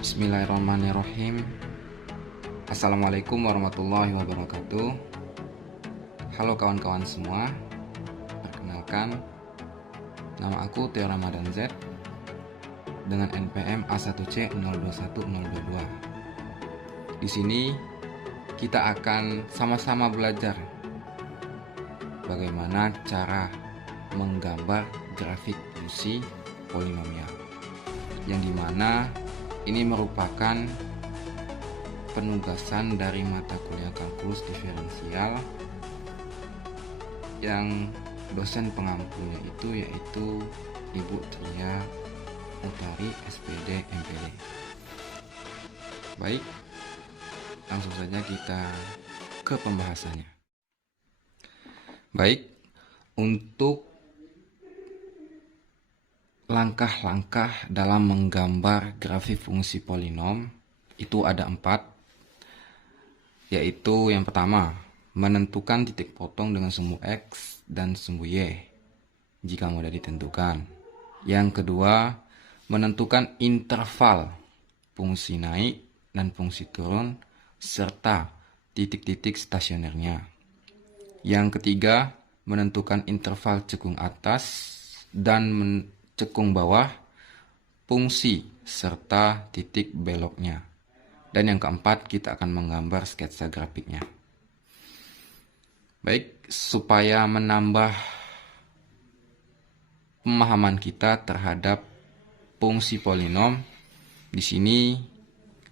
Bismillahirrahmanirrahim. Assalamualaikum warahmatullahi wabarakatuh. Halo kawan-kawan semua. Perkenalkan, nama aku Theo Ramadan Z dengan NPM A1C021022. Di sini kita akan sama-sama belajar bagaimana cara menggambar grafik fungsi polinomial, yang dimana ini merupakan penugasan dari mata kuliah kalkulus diferensial yang dosen pengampunya yaitu Ibu Tria Utari SPD MPD. Baik, langsung saja kita ke pembahasannya. Baik, untuk langkah-langkah dalam menggambar grafik fungsi polinom itu ada 4, yaitu yang pertama, menentukan titik potong dengan sumbu X dan sumbu Y jika mudah ditentukan. Yang kedua, menentukan interval fungsi naik dan fungsi turun serta titik-titik stasionernya. Yang ketiga, menentukan interval cekung atas dan cekung bawah fungsi serta titik beloknya. Dan yang keempat, kita akan menggambar sketsa grafiknya. Baik, supaya menambah pemahaman kita terhadap fungsi polinom, di sini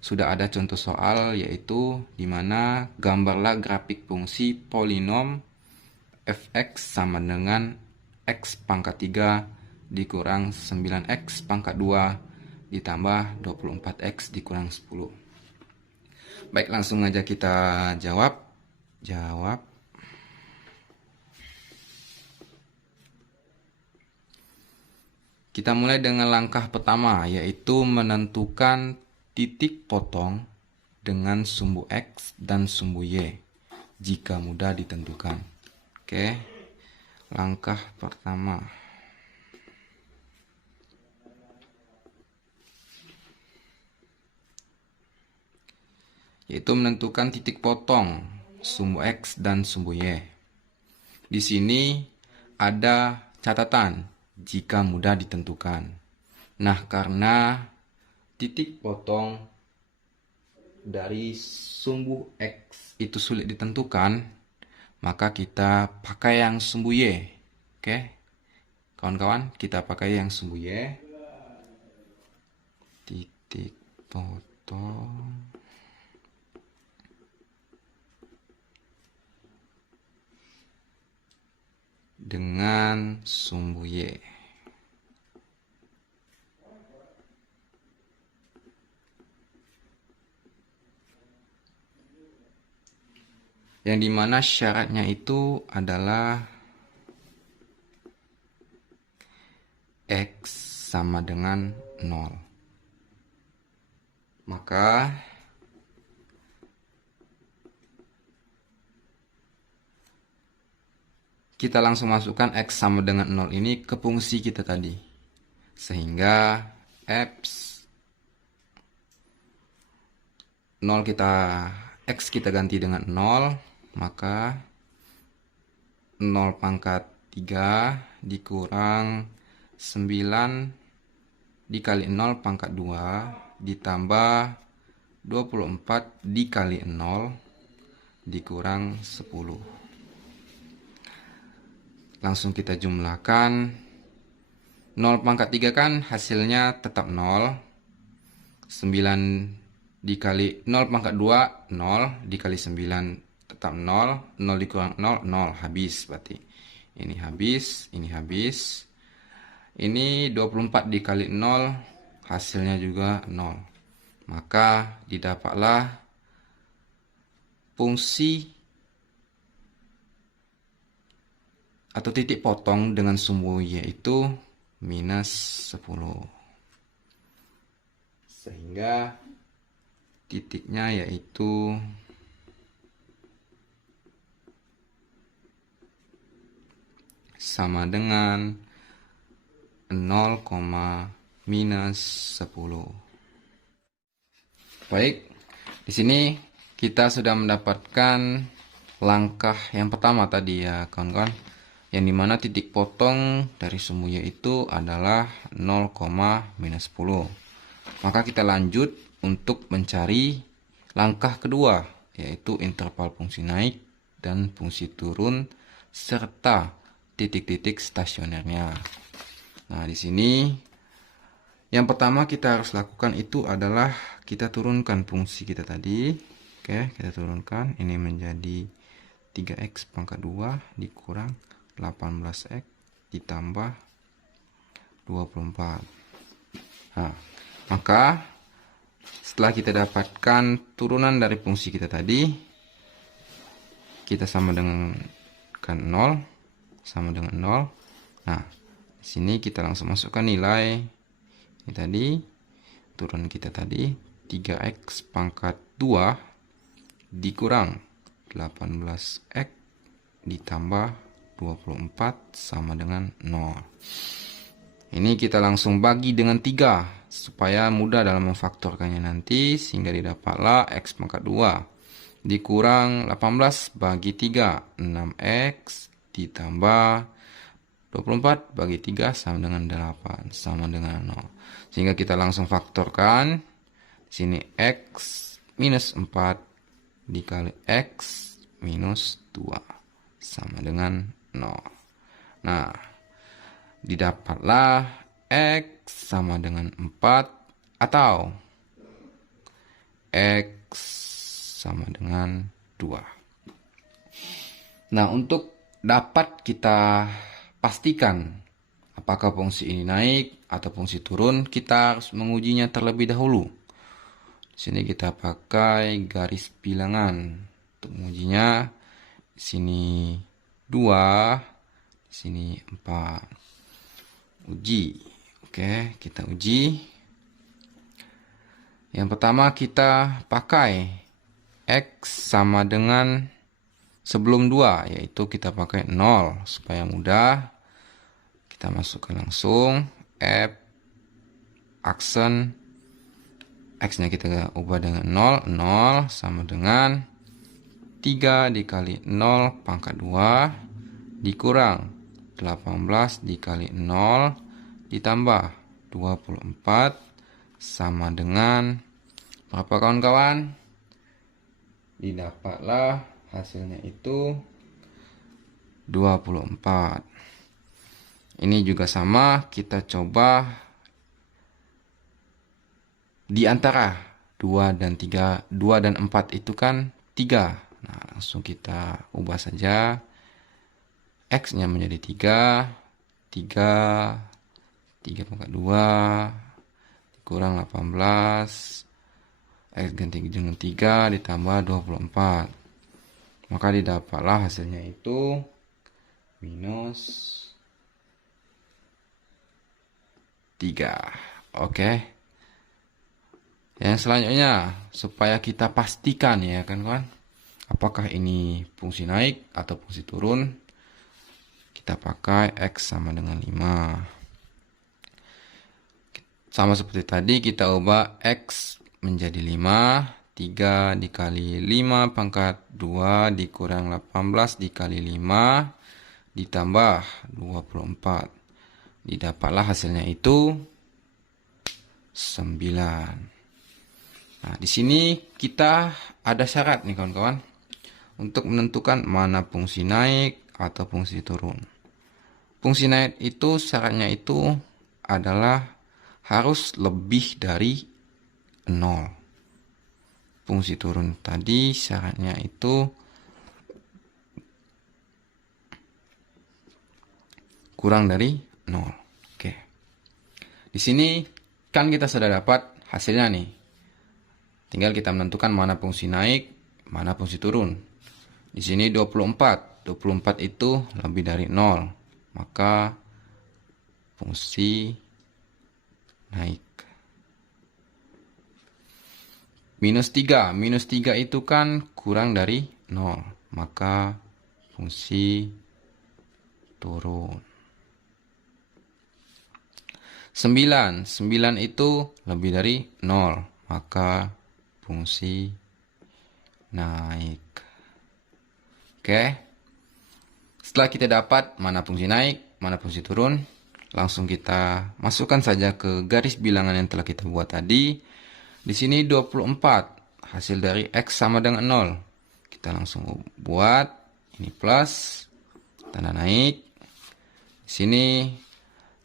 sudah ada contoh soal, yaitu di mana gambarlah grafik fungsi polinom fx sama dengan x pangkat 3 dikurang 9x pangkat 2 ditambah 24x dikurang 10. Baik, langsung aja kita jawab. Kita mulai dengan langkah pertama, yaitu menentukan titik potong dengan sumbu X dan sumbu Y jika mudah ditentukan. Oke, langkah pertama. Yaitu menentukan titik potong sumbu X dan sumbu Y. Di sini ada catatan jika mudah ditentukan. Nah, karena titik potong dari sumbu X itu sulit ditentukan, maka kita pakai yang sumbu Y. Oke, kawan-kawan, kita pakai yang sumbu Y. Titik potong dengan sumbu Y. Yang dimana syaratnya itu adalah X sama dengan 0. Maka kita langsung masukkan X sama dengan 0 ini ke fungsi kita tadi. Sehingga X kita ganti dengan 0, maka 0 pangkat 3 dikurang 9 dikali 0 pangkat 2 ditambah 24 dikali 0 dikurang 10. Langsung kita jumlahkan. 0 pangkat 3 kan hasilnya tetap 0. 9 dikali 0 pangkat 2, 0 dikali 9 tetap 0. 0 dikurang 0, 0. Habis berarti. Ini habis, ini habis. Ini 24 dikali 0, hasilnya juga 0. Maka didapatlah fungsi atau titik potong dengan sumbu Y yaitu minus 10. Sehingga titiknya yaitu sama dengan 0, minus 10. Baik, di sini kita sudah mendapatkan langkah yang pertama tadi ya kawan-kawan, yang dimana titik potong dari sumbu Y itu adalah 0, minus 10. Maka kita lanjut untuk mencari langkah kedua, yaitu interval fungsi naik dan fungsi turun serta titik-titik stasionernya. Nah, di sini yang pertama kita harus lakukan itu adalah kita turunkan fungsi kita tadi. Oke, kita turunkan. Ini menjadi 3x pangkat 2 dikurang 18x ditambah 24. Nah, maka setelah kita dapatkan turunan dari fungsi kita tadi, kita sama dengan 0, sama dengan 0. Nah, di sini kita langsung masukkan nilai ini tadi, turun kita tadi 3x pangkat 2 dikurang 18x ditambah 24 sama dengan 0. Ini kita langsung bagi dengan 3 supaya mudah dalam memfaktorkannya nanti, sehingga didapatlah x pangkat 2 dikurang 18 bagi 3, 6x ditambah 24 bagi 3 sama dengan 8 sama dengan 0. Sehingga kita langsung faktorkan. Sini x minus 4 dikali x minus 2 sama dengan 0. Nah, didapatlah x sama dengan 4 atau x sama dengan 2. Nah, untuk dapat kita pastikan apakah fungsi ini naik atau fungsi turun, kita harus mengujinya terlebih dahulu. Di sini kita pakai garis bilangan untuk mengujinya. Di sini 2, di sini 4. Uji. Oke, kita uji. Yang pertama kita pakai x sama dengan sebelum 2, yaitu kita pakai 0 supaya mudah. Kita masukkan langsung F aksen x-nya kita ubah dengan 0, 0 sama dengan 3 dikali 0 pangkat 2 dikurang 18 dikali 0 ditambah 24 sama dengan berapa kawan-kawan? Didapatlah hasilnya itu 24. Ini juga sama, kita coba di antara 2 dan 3, 2 dan 4 itu kan 3. Nah, langsung kita ubah saja. X-nya menjadi 3 pangkat 2 dikurang 18. X ganti dengan 3 ditambah 24. Maka didapatlah hasilnya itu minus 3. Oke. Yang selanjutnya, supaya kita pastikan ya kan kawan, apakah ini fungsi naik atau fungsi turun, kita pakai x sama dengan 5. Sama seperti tadi, kita ubah x menjadi 5. 3 dikali 5 pangkat 2 dikurang 18 dikali 5 ditambah 24. Didapatlah hasilnya itu 9. Nah, di sini kita ada syarat nih kawan-kawan untuk menentukan mana fungsi naik atau fungsi turun. Fungsi naik itu syaratnya itu adalah harus lebih dari 0. Fungsi turun tadi syaratnya itu kurang dari 0. Oke. Di sini kan kita sudah dapat hasilnya nih. Tinggal kita menentukan mana fungsi naik, mana fungsi turun. Di sini 24. 24 itu lebih dari 0. Maka fungsi naik. Minus 3. Minus 3 itu kan kurang dari 0. Maka fungsi turun. 9. 9 itu lebih dari 0. Maka fungsi naik. Oke. Setelah kita dapat mana fungsi naik, mana fungsi turun, langsung kita masukkan saja ke garis bilangan yang telah kita buat tadi. Di sini 24, hasil dari X sama dengan 0. Kita langsung buat, ini plus, tanda naik. Di sini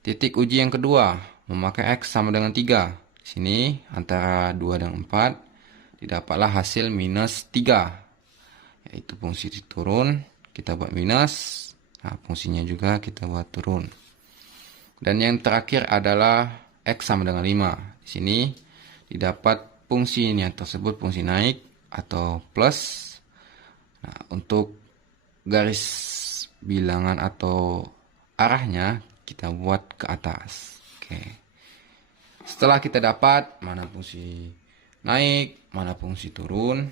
titik uji yang kedua, memakai X sama dengan 3. Di sini antara 2 dan 4, didapatlah hasil minus 3. Yaitu fungsi turun, kita buat minus. Nah, fungsinya juga kita buat turun. Dan yang terakhir adalah X sama dengan 5. Di sini didapat fungsinya tersebut fungsi naik atau plus. Nah, untuk garis bilangan atau arahnya kita buat ke atas. Oke. Setelah kita dapat mana fungsi naik, mana fungsi turun,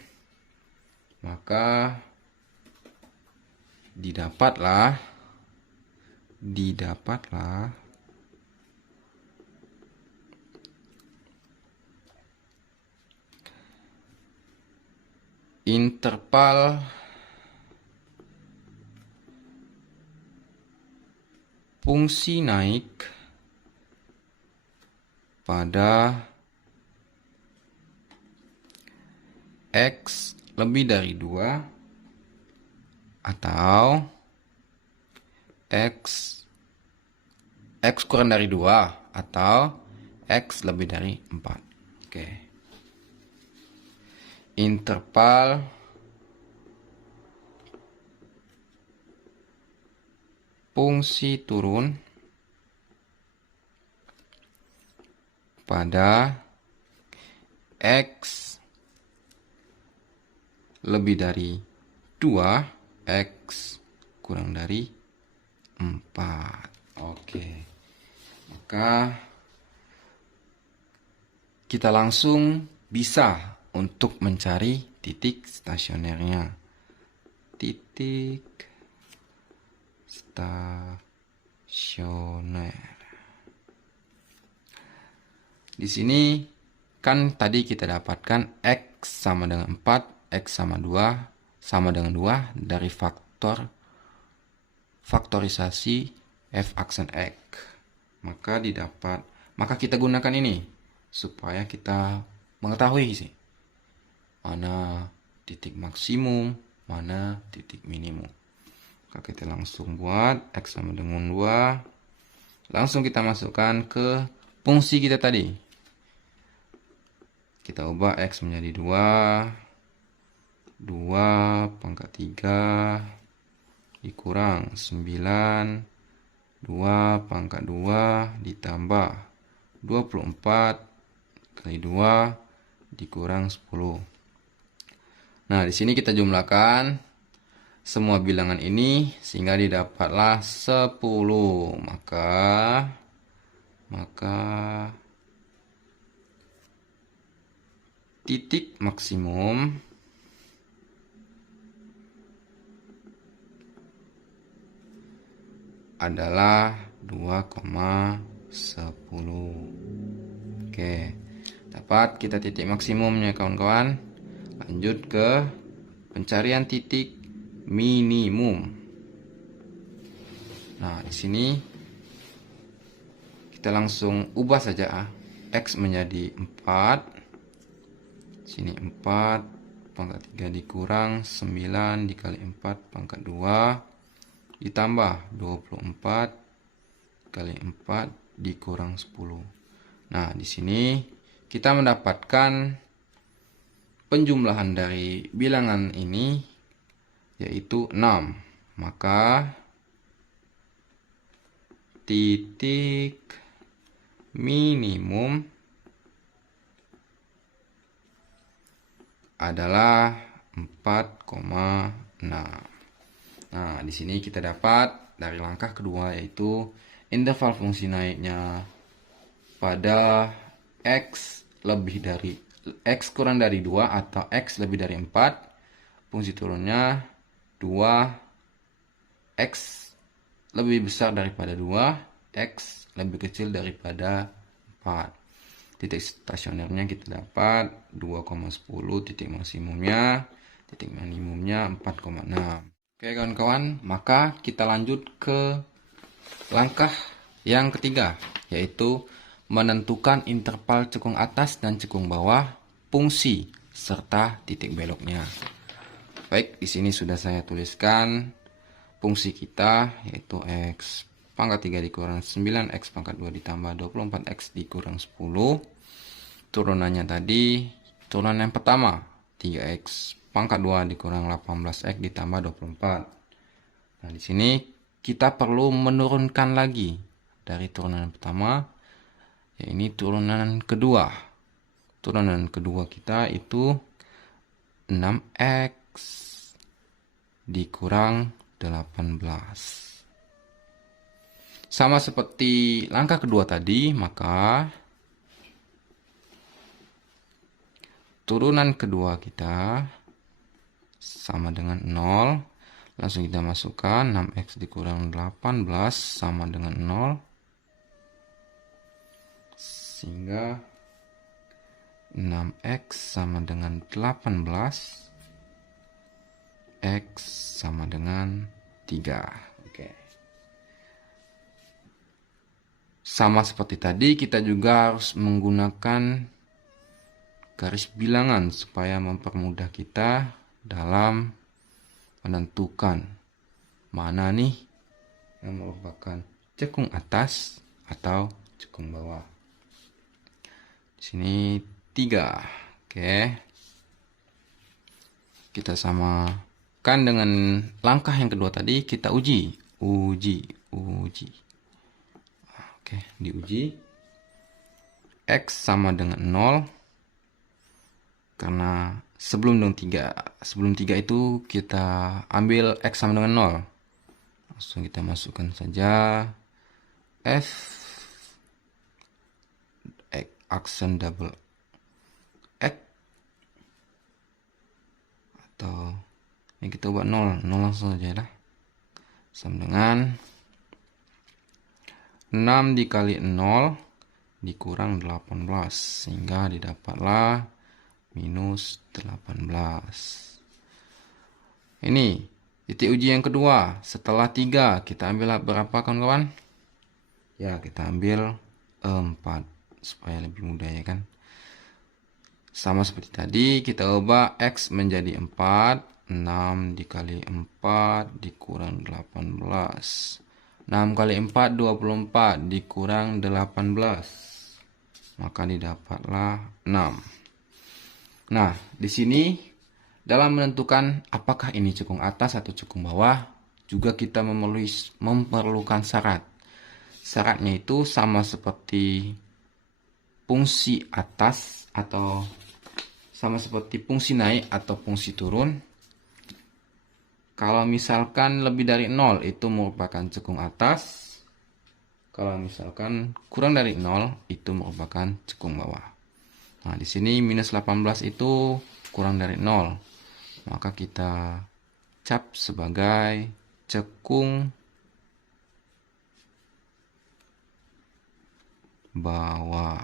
maka didapatlah interval fungsi naik pada X lebih dari 2 atau X kurang dari 2 atau X lebih dari 4. Oke. Interval fungsi turun pada X lebih dari 2, X kurang dari 4. Oke. Maka kita langsung bisa untuk mencari titik stasionernya. Titik stasioner. Di sini kan tadi kita dapatkan X sama dengan 4, X sama 2 sama dengan 2 dari faktorisasi f aksen X. Maka kita gunakan ini supaya kita mengetahui sih mana titik maksimum, mana titik minimum. Maka kita langsung buat X sama dengan 2. Langsung kita masukkan ke fungsi kita tadi. Kita ubah X menjadi 2 pangkat 3 dikurang 9, 2 pangkat 2 ditambah 24 kali 2 dikurang 10. Nah, di sini kita jumlahkan semua bilangan ini sehingga didapatlah 10. Maka titik maksimum adalah 2,10. Oke, dapat kita titik maksimumnya kawan-kawan. Lanjut ke pencarian titik minimum. Nah, di sini kita langsung ubah saja X menjadi 4. Sini 4 pangkat 3 dikurang 9 dikali 4 pangkat 2 ditambah 24 kali 4 dikurang 10. Nah, di sini kita mendapatkan penjumlahan dari bilangan ini yaitu 6. Maka titik minimum adalah 4,6. Nah, di sini kita dapat dari langkah kedua yaitu interval fungsi naiknya pada X kurang dari 2 atau X lebih dari 4. Fungsi turunnya 2, X lebih besar daripada 2, X lebih kecil daripada 4. titik stasionernya kita dapat 2,10, titik maksimumnya 4,6. Oke kawan-kawan, maka kita lanjut ke langkah yang ketiga, yaitu menentukan interval cekung atas dan cekung bawah, fungsi serta titik beloknya. Baik, di sini sudah saya tuliskan fungsi kita, yaitu X pangkat 3 dikurang 9, X pangkat 2 ditambah 24, X dikurang 10. Turunannya tadi, turunan yang pertama 3X pangkat 2 dikurang 18X ditambah 24. Nah, di sini kita perlu menurunkan lagi dari turunan yang pertama, ya ini turunan kedua. Turunan kedua kita itu 6X dikurang 18. Sama seperti langkah kedua tadi, maka turunan kedua kita sama dengan 0. Langsung kita masukkan 6X dikurang 18 sama dengan 0. Sehingga 6X sama dengan 18. X sama dengan 3. Oke. Sama seperti tadi, kita juga harus menggunakan garis bilangan supaya mempermudah kita dalam menentukan mana nih yang merupakan cekung atas atau cekung bawah. Di sini 3. Oke. Kita samakan dengan langkah yang kedua tadi, kita uji. Oke, diuji. X sama dengan 0. Karena sebelum 3 itu kita ambil X sama dengan 0. Langsung kita masukkan saja F aksen double X, atau ini kita buat 0 langsung saja lah. Sama dengan 6 dikali 0 dikurang 18, sehingga didapatlah minus 18. Ini titik uji yang kedua. Setelah 3 kita ambil berapa kawan-kawan? Ya, kita ambil 4 supaya lebih mudah ya kan. Sama seperti tadi, kita ubah X menjadi 4. 6 dikali 4 dikurang 18. 6 kali 4 24 dikurang 18. Maka didapatlah 6. Nah, di sini dalam menentukan apakah ini cekung atas atau cekung bawah, juga kita memerlukan syarat. Syaratnya itu sama seperti fungsi atas atau sama seperti fungsi naik atau fungsi turun. Kalau misalkan lebih dari 0 itu merupakan cekung atas. Kalau misalkan kurang dari 0 itu merupakan cekung bawah. Nah, di sini minus 18 itu kurang dari 0. Maka kita cap sebagai cekung bawah.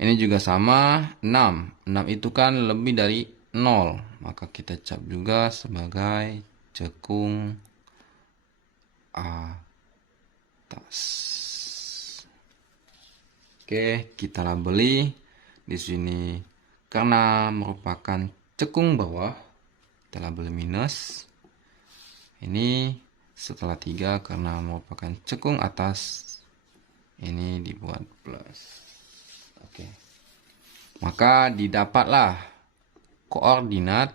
Ini juga sama, 6. 6 itu kan lebih dari 0. Maka kita cap juga sebagai cekung atas. Oke, kita labeli di sini karena merupakan cekung bawah, kita label minus. Ini setelah 3 karena merupakan cekung atas, ini dibuat plus. Oke. Maka didapatlah koordinat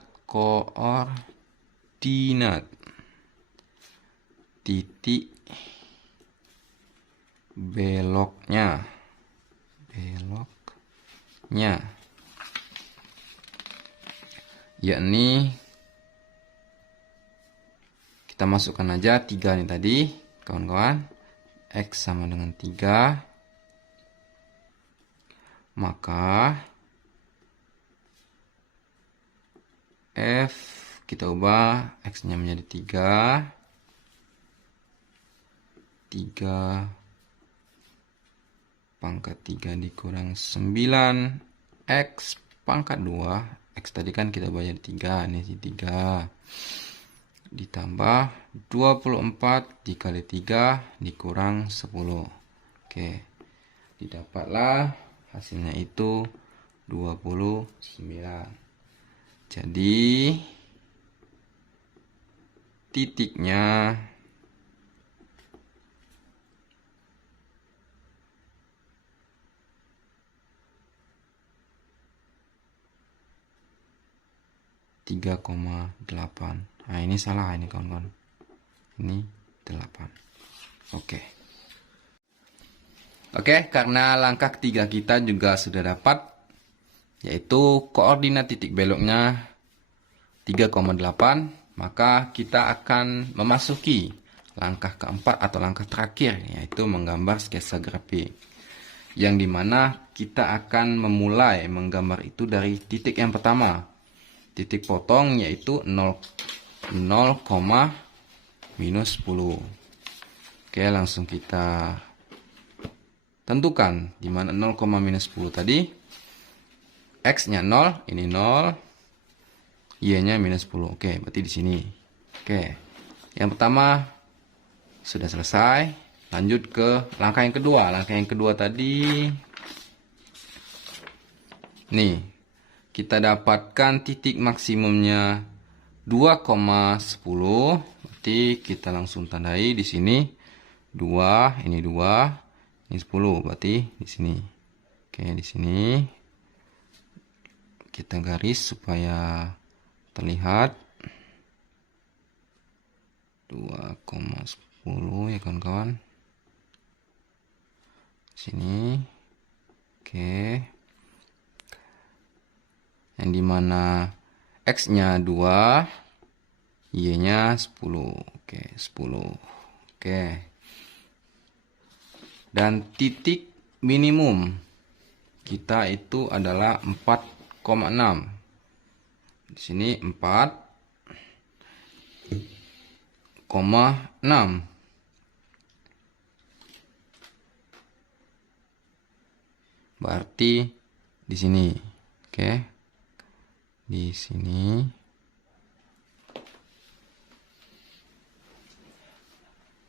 titik beloknya, yakni kita masukkan aja 3 nih tadi kawan-kawan. X sama dengan 3, maka F kita ubah X nya menjadi 3 pangkat 3 dikurang 9 X pangkat 2. X tadi kan kita bayar 3, ini 3. Ditambah 24 dikali 3 dikurang 10. Oke. Didapatlah hasilnya itu 29. Jadi titiknya tiga koma delapan. Nah, ini salah ini kawan-kawan. Ini 8. Oke. Oke, karena langkah ketiga kita juga sudah dapat, yaitu koordinat titik beloknya 3,8, maka kita akan memasuki langkah keempat atau langkah terakhir, yaitu menggambar sketsa grafik. Yang dimana kita akan memulai menggambar itu dari titik yang pertama. Titik potong yaitu 0, minus 10. Oke, langsung kita tentukan di mana 0, minus 10 tadi. X-nya 0, ini 0. Y-nya minus 10. Oke, berarti di sini. Oke. Yang pertama sudah selesai. Lanjut ke langkah yang kedua. Langkah yang kedua tadi nih, kita dapatkan titik maksimumnya 2,10. Berarti kita langsung tandai di sini 2, ini 2, ini 10. Berarti di sini. Oke, di sini kita garis supaya terlihat 2,10 ya kawan-kawan. Sini. Oke. Yang dimana X-nya 2, Y-nya 10. Oke, 10. Oke. Dan titik minimum kita itu adalah 4,6. Di sini 4,6. Berarti di sini. Oke. Di sini.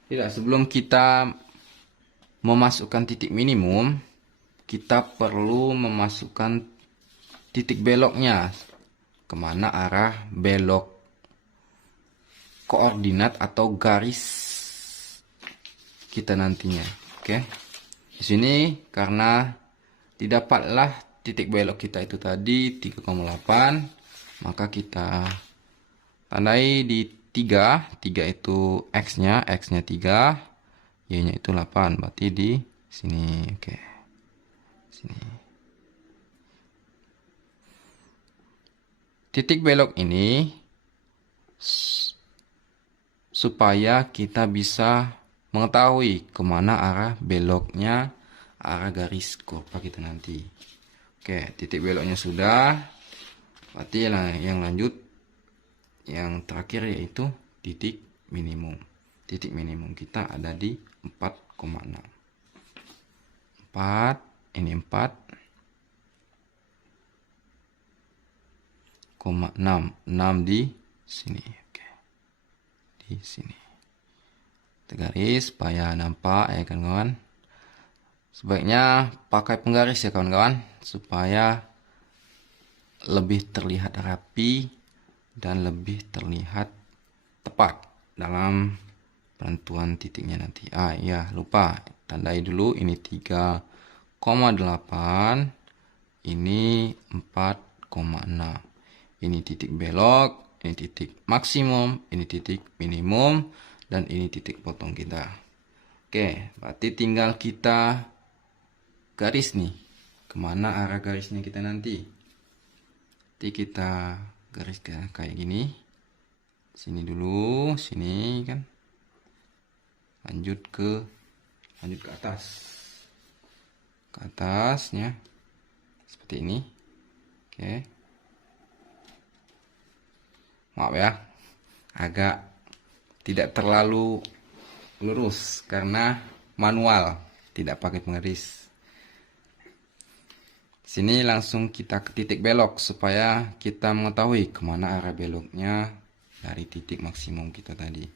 Tidak, sebelum kita memasukkan titik minimum, kita perlu memasukkan titik beloknya. Kemana arah belok koordinat atau garis kita nantinya. Oke. Di sini karena didapatlah titik belok kita itu tadi 3,8, maka kita tandai di 3. 3 itu X-nya 3, Y-nya itu 8. Berarti di sini. Oke. Sini. Titik belok ini supaya kita bisa mengetahui kemana arah beloknya, arah garis kurva kita nanti. Oke, titik beloknya sudah. Berarti yang lanjut, yang terakhir yaitu titik minimum. Titik minimum kita ada di 4,6. 4, ini 4,6. 6 di sini. Oke. Di sini. Garis supaya nampak ya kawan-kawan. Sebaiknya pakai penggaris ya kawan-kawan, supaya lebih terlihat rapi dan lebih terlihat tepat dalam penentuan titiknya nanti. Iya, lupa tandai dulu, ini 3,8, ini 4,6. Ini titik belok, ini titik maksimum, ini titik minimum, dan ini titik potong kita. Oke, berarti tinggal kita garis nih. Kemana arah garisnya kita nanti? Nanti kita garis kayak gini. Sini dulu, sini kan. Lanjut ke atas. Ke atasnya. Seperti ini. Oke. Maaf ya. Agak tidak terlalu lurus karena manual, tidak pakai penggaris. Sini langsung kita ke titik belok supaya kita mengetahui kemana arah beloknya dari titik maksimum kita tadi.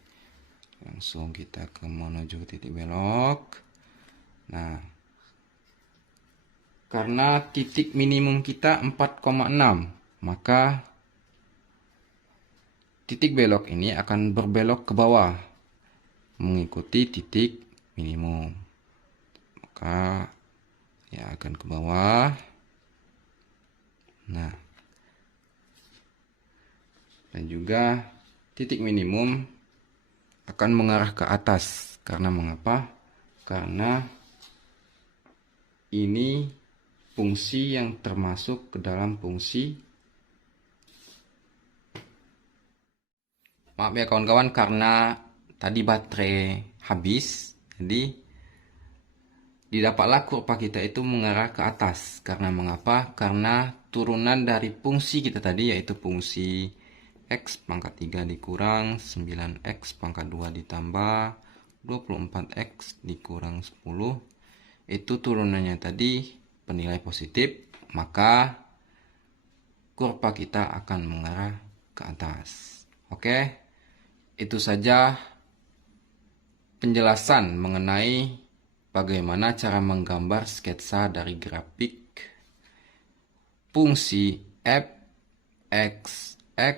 Langsung kita menuju titik belok. Nah, karena titik minimum kita 4,6, maka titik belok ini akan berbelok ke bawah mengikuti titik minimum. Maka ya akan ke bawah. Nah, dan juga titik minimum akan mengarah ke atas. Karena mengapa? Karena ini fungsi yang termasuk ke dalam fungsi, maaf ya kawan-kawan, karena tadi baterai habis, jadi didapatlah kurva kita itu mengarah ke atas. Karena mengapa? Karena turunan dari fungsi kita tadi, yaitu fungsi X pangkat 3 dikurang 9X pangkat 2 ditambah 24X dikurang 10, itu turunannya tadi bernilai positif, maka kurva kita akan mengarah ke atas. Oke, itu saja penjelasan mengenai bagaimana cara menggambar sketsa dari grafik fungsi f x x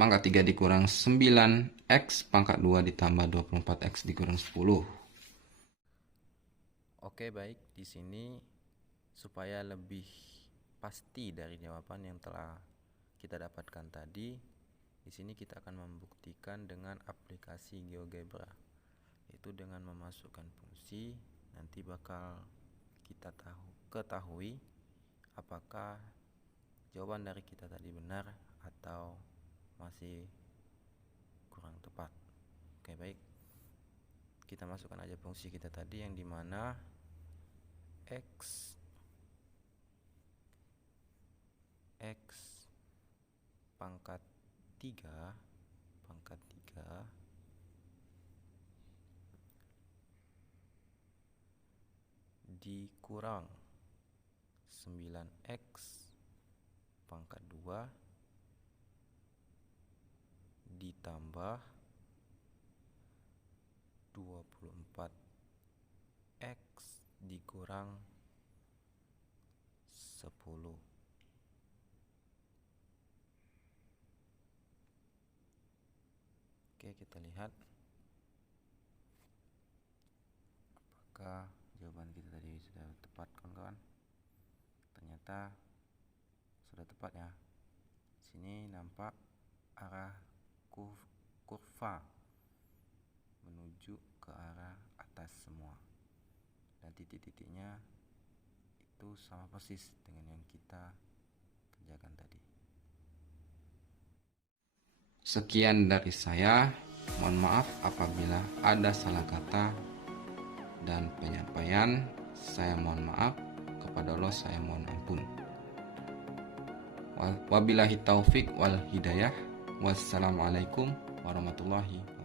pangkat 3 dikurang 9x pangkat 2 ditambah 24x dikurang 10. Oke, baik, di sini supaya lebih pasti dari jawaban yang telah kita dapatkan tadi, di sini kita akan membuktikan dengan aplikasi GeoGebra. Itu dengan memasukkan fungsi, nanti bakal kita ketahui apakah jawaban dari kita tadi benar atau masih kurang tepat. Oke, baik, kita masukkan aja fungsi kita tadi yang dimana x pangkat 3 dikurang 9x pangkat 2 ditambah 24x dikurang 10. Oke, kita lihat apakah jawaban kita tadi sudah tepat, kawan-kawan. Ternyata sudah tepat ya. Sini nampak arah kurva menuju ke arah atas semua, dan titik-titiknya itu sama persis dengan yang kita kerjakan tadi. Sekian dari saya, mohon maaf apabila ada salah kata dan penyampaian. Saya mohon maaf, kepada Allah saya mohon ampun. Wabillahi taufik wal hidayah. Wassalamualaikum warahmatullahi wabarakatuh.